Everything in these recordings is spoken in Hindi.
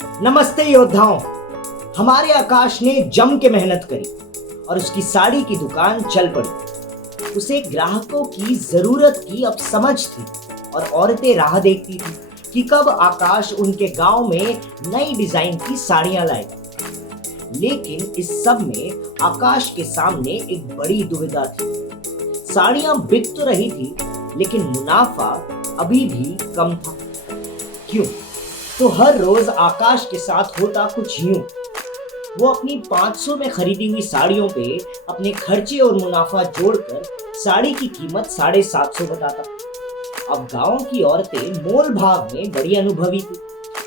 नमस्ते योद्धाओं। हमारे आकाश ने जम के मेहनत करी और उसकी साड़ी की दुकान चल पड़ी। उसे ग्राहकों की जरूरत की अब समझ थी और औरतें राह देखती थी कि कब आकाश उनके गांव में नई डिजाइन की साड़ियां लाएगा। लेकिन इस सब में आकाश के सामने एक बड़ी दुविधा थी। साड़ियां बिक तो रही थी, लेकिन मुनाफा अभी भी कम था। क्यों? तो हर रोज आकाश के साथ होता कुछ यूं। वो अपनी 500 में खरीदी हुई साड़ियों पे अपने खर्चे और मुनाफा जोड़कर साड़ी की कीमत 750 बताता। अब गांव की औरतें मोल भाव में बड़ी अनुभवी थी।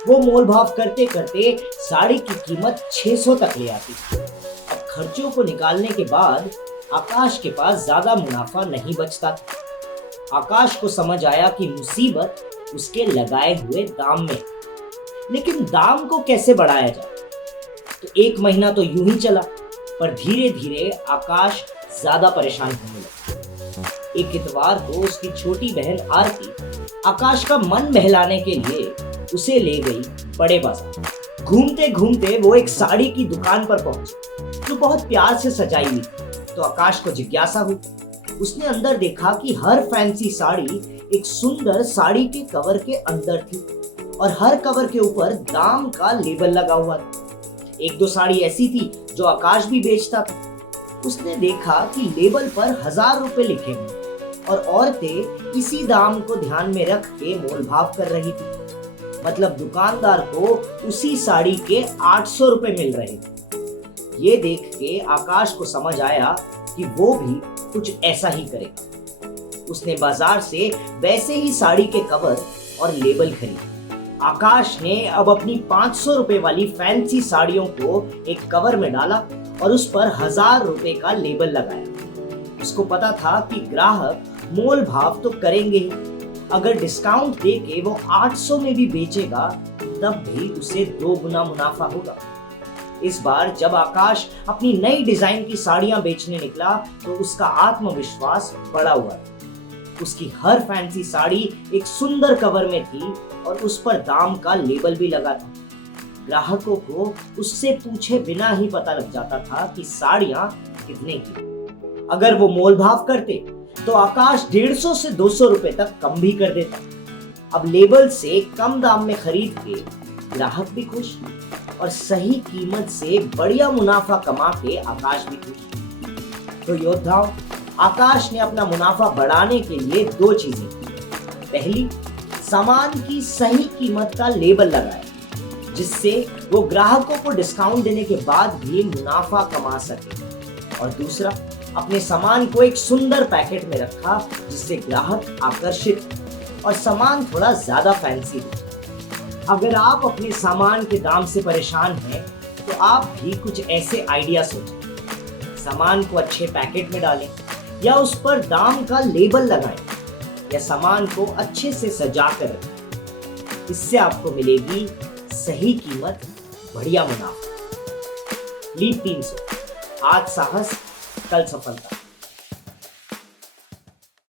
वो मोल भाव करते करते साड़ी की कीमत 600 तक ले आती। अब खर्चों को निकालने के बाद आकाश के पास ज्यादा मुनाफा नहीं बचता था। आकाश को समझ आया कि मुसीबत उसके लगाए हुए दाम में। लेकिन दाम को कैसे बढ़ाया जाए? तो एक महीना तो यूं ही चला, पर धीरे धीरे आकाश ज्यादा परेशान होने लगा। एक इतवार को उसकी छोटी बहन आरती आकाश का मन बहलाने के लिए उसे ले गई बड़े बाजार। घूमते घूमते वो एक साड़ी की दुकान पर पहुंची जो बहुत प्यार से सजाई हुई थी। तो आकाश को जिज्ञासा हुई। उसने अंदर देखा कि हर फैंसी साड़ी एक सुंदर साड़ी के कवर के अंदर थी और हर कवर के ऊपर दाम का लेबल लगा हुआ था। एक दो साड़ी ऐसी थी जो आकाश भी बेचता था। उसने देखा कि लेबल पर 1000 रुपए लिखे हुए और औरतें इसी दाम को ध्यान में रख के मोल भाव कर रही थी। मतलब दुकानदार को उसी साड़ी के 800 रुपए मिल रहे थे। ये देख के आकाश को समझ आया कि वो भी कुछ ऐसा ही करेगा। उसने बाजार से वैसे ही साड़ी के कवर और लेबल खरीदे। आकाश ने अब अपनी 500 रुपए वाली फैंसी साड़ियों को एक कवर में डाला और उस पर 1000 रुपए का लेबल लगाया। उसको पता था कि ग्राहक मोल भाव तो करेंगे ही। अगर डिस्काउंट देके वो 800 में भी बेचेगा तब भी उसे 2 गुना मुनाफा होगा। इस बार जब आकाश अपनी नई डिजाइन की साड़ियां बेचने निकला तो उसका आत्मविश्वास बढ़ा हुआ था। उसकी हर फैंसी साड़ी एक सुंदर कवर में थी और उस पर दाम का लेबल भी लगा था। ग्राहकों को उससे पूछे बिना ही पता लग जाता था कि साड़ियां कितने की। अगर वो मोल भाव करते तो आकाश 150 से 200 रुपए तक कम भी कर देता। अब लेबल से कम दाम में खरीद के ग्राहक भी खुश और सही कीमत से बढ़िया मुनाफा कमा के आकाश भी खुश। तो योद्धाओं, आकाश ने अपना मुनाफा बढ़ाने के लिए 2 चीजें की। पहली, सामान की सही कीमत का लेबल लगाया जिससे वो ग्राहकों को डिस्काउंट देने के बाद भी मुनाफा कमा सके। और दूसरा, अपने सामान को एक सुंदर पैकेट में रखा जिससे ग्राहक आकर्षित और सामान थोड़ा ज्यादा फैंसी हो। अगर आप अपने सामान के दाम से परेशान हैं तो आप भी कुछ ऐसे आइडिया सोचें। सामान को अच्छे पैकेट में डालें या उस पर दाम का लेबल लगाएं या सामान को अच्छे से सजा कर रखें। इससे आपको मिलेगी सही कीमत, बढ़िया मुनाफा। लीप 300, आज साहस, कल सफलता।